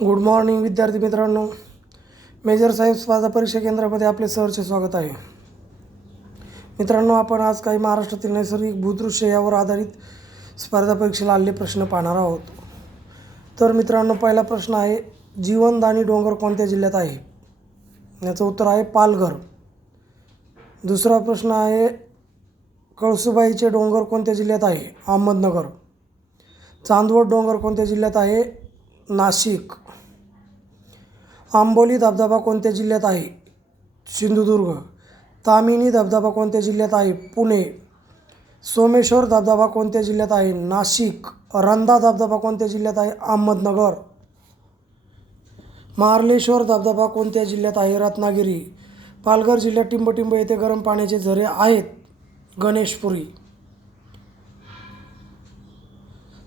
Good morning विद्यार्थी मित्रांनो. Major साहेब स्पर्धा परीक्षा केंद्रामध्ये आपले सहर्ष स्वागत आहे. मित्रांनो आपण आज काही महाराष्ट्रातील नैसर्गिक भूदृश्य यावर आधारित स्पर्धा परीक्षेला आलेले प्रश्न पाहणार आहोत. तर मित्रांनो पहिला प्रश्न आहे जीवनदानी डोंगर कोणत्या जिल्ह्यात आहे? याचं उत्तर आहे पालघर. दुसरा प्रश्न आहे कळसुबाईचे डोंगर कोणत्या जिल्ह्यात आहे? अहमदनगर. चांदवड डोंगर कोणत्या जिल्ह्यात आहे? नाशिक. आंबोली धबधबा कोणत्या जिल्ह्यात आहे? सिंधुदुर्ग. तामिनी धबधबा कोणत्या जिल्ह्यात आहे? पुणे. सोमेश्वर धबधबा कोणत्या जिल्ह्यात आहे? नाशिक. रंधा धबधबा कोणत्या जिल्ह्यात आहे? अहमदनगर. मार्लेश्वर धबधबा कोणत्या जिल्ह्यात आहे? रत्नागिरी. पालघर जिल्ह्यात टिंबटिंब येथे गरम पाण्याचे झरे आहेत. गणेशपुरी.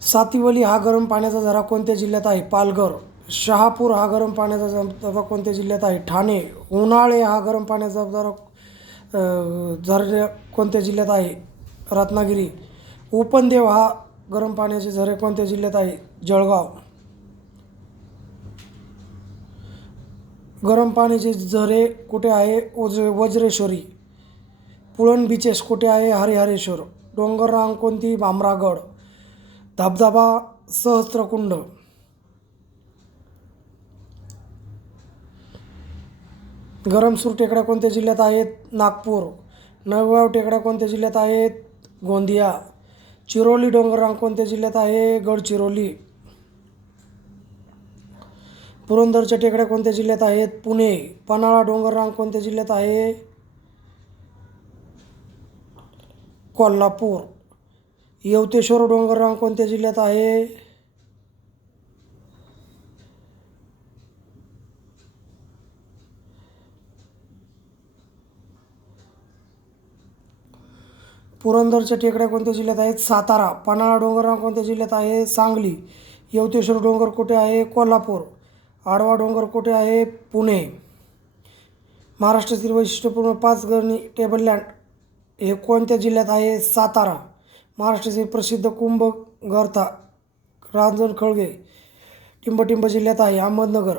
सातिवली हा गरम पाण्याचा झरा कोणत्या जिल्ह्यात आहे? पालघर. शहापूर हा गरम पाण्याचा धबधबा कोणत्या जिल्ह्यात आहे? ठाणे उन्हाळे हा गरम पाण्याचा धबधबा झरे कोणत्या जिल्ह्यात आहे? रत्नागिरी उपनदेव हा गरम पाण्याचे झरे कोणत्या जिल्ह्यात आहे? जळगाव. गरम पाण्याचे झरे कुठे आहे? वज वज्रेश्वरी. पुळण बीचेस कुठे आहे? हरिहरेश्वर. डोंगररांग कोणती? भामरागड. धबधबा सहस्त्रकुंड. गरमसूर टेकड्या कोणत्या जिल्ह्यात आहेत? नागपूर. नळगाव टेकड्या कोणत्या जिल्ह्यात आहेत? गोंदिया. चिरोली डोंगररांग कोणत्या जिल्ह्यात आहे? गडचिरोली. पुरंदरच्या टेकड्या कोणत्या जिल्ह्यात आहेत? पुणे. पन्हाळा डोंगररांग कोणत्या जिल्ह्यात आहे? कोल्हापूर. येवतेश्वर डोंगररांग कोणत्या जिल्ह्यात आहे? पुरंदरच्या टेकड्या कोणत्या जिल्ह्यात आहेत? सातारा. पन्हाळा डोंगर कोणत्या जिल्ह्यात आहे? सांगली. यवतेश्वर डोंगर कुठे आहे? कोल्हापूर. आडवा डोंगर कुठे आहे? पुणे. महाराष्ट्रातील वैशिष्ट्यपूर्ण पाच गरणी टेबल लँड हे कोणत्या जिल्ह्यात आहे? सातारा. महाराष्ट्रातील प्रसिद्ध कुंभ गर्था रांजण खळगे टिंबटिंब जिल्ह्यात आहे. अहमदनगर.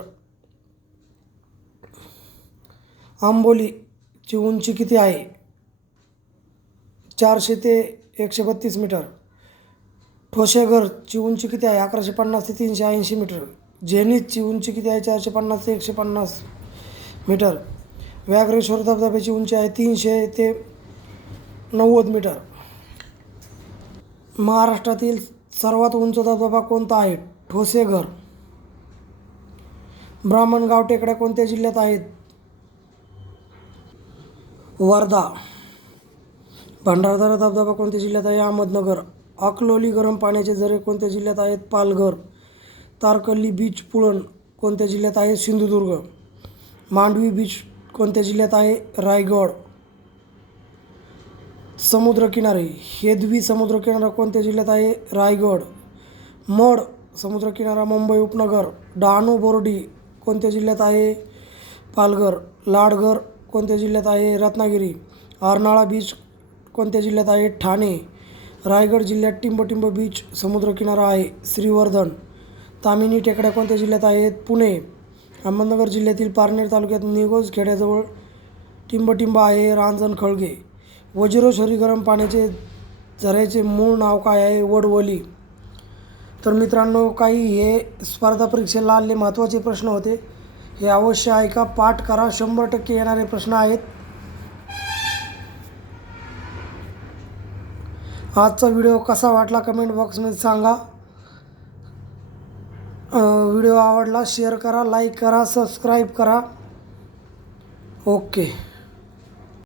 आंबोलीची उंची किती आहे? चारशे ते एकशे बत्तीस मीटर. ठोसेघरची उंची किती आहे? अकराशे पन्नास ते तीनशे ऐंशी मीटर. झेनिथची उंची किती आहे? चारशे पन्नास ते एकशे पन्नास मीटर. व्याघ्रेश्वर धबधब्याची उंची आहे तीनशे ते नव्वद मीटर. महाराष्ट्रातील सर्वात उंच धबधबा कोणता आहे? ठोसेघर. ब्राह्मणगाव टेकड्या कोणत्या जिल्ह्यात आहेत? वर्धा. भंडारदरा धबधबा कोणत्या जिल्ह्यात आहे? अहमदनगर. अकलोली गरम पाण्याचे झरे कोणत्या जिल्ह्यात आहेत? पालघर. तारकल्ली बीच पुळण कोणत्या जिल्ह्यात आहे? सिंधुदुर्ग. मांडवी बीच कोणत्या जिल्ह्यात आहे? रायगड. समुद्रकिनारे. हेदवी समुद्रकिनारा कोणत्या जिल्ह्यात आहे? रायगड. मड समुद्रकिनारा मुंबई उपनगर. डहाणू बोर्डी कोणत्या जिल्ह्यात आहे? पालघर. लाडघर कोणत्या जिल्ह्यात आहे? रत्नागिरी. अर्नाळा बीच कोणत्या जिल्ह्यात आहे? ठाणे रायगड जिल्ह्यात टिंबटिंब बीच समुद्रकिनारा आहे श्रीवर्धन तामिनी टेकड्या कोणत्या जिल्ह्यात आहेत? पुणे अहमदनगर जिल्ह्यातील पारनेर तालुक्यात निगोज खेड्याजवळ टिंबटिंब आहे रांजण खळगे. वज्रेश्वरी गरम पाण्याचे झऱ्याचे मूळ नाव काय आहे? वडवली. तर मित्रांनो काही हे स्पर्धा परीक्षेला आले महत्त्वाचे प्रश्न होते. हे अवश्य ऐका पाठ करा. शंभर टक्के येणारे प्रश्न आहेत. आजचा व्हिडिओ कसा वाटला कमेंट बॉक्समध्ये सांगा. व्हिडिओ आवडला शेअर करा लाईक करा सबस्क्राईब करा. ओके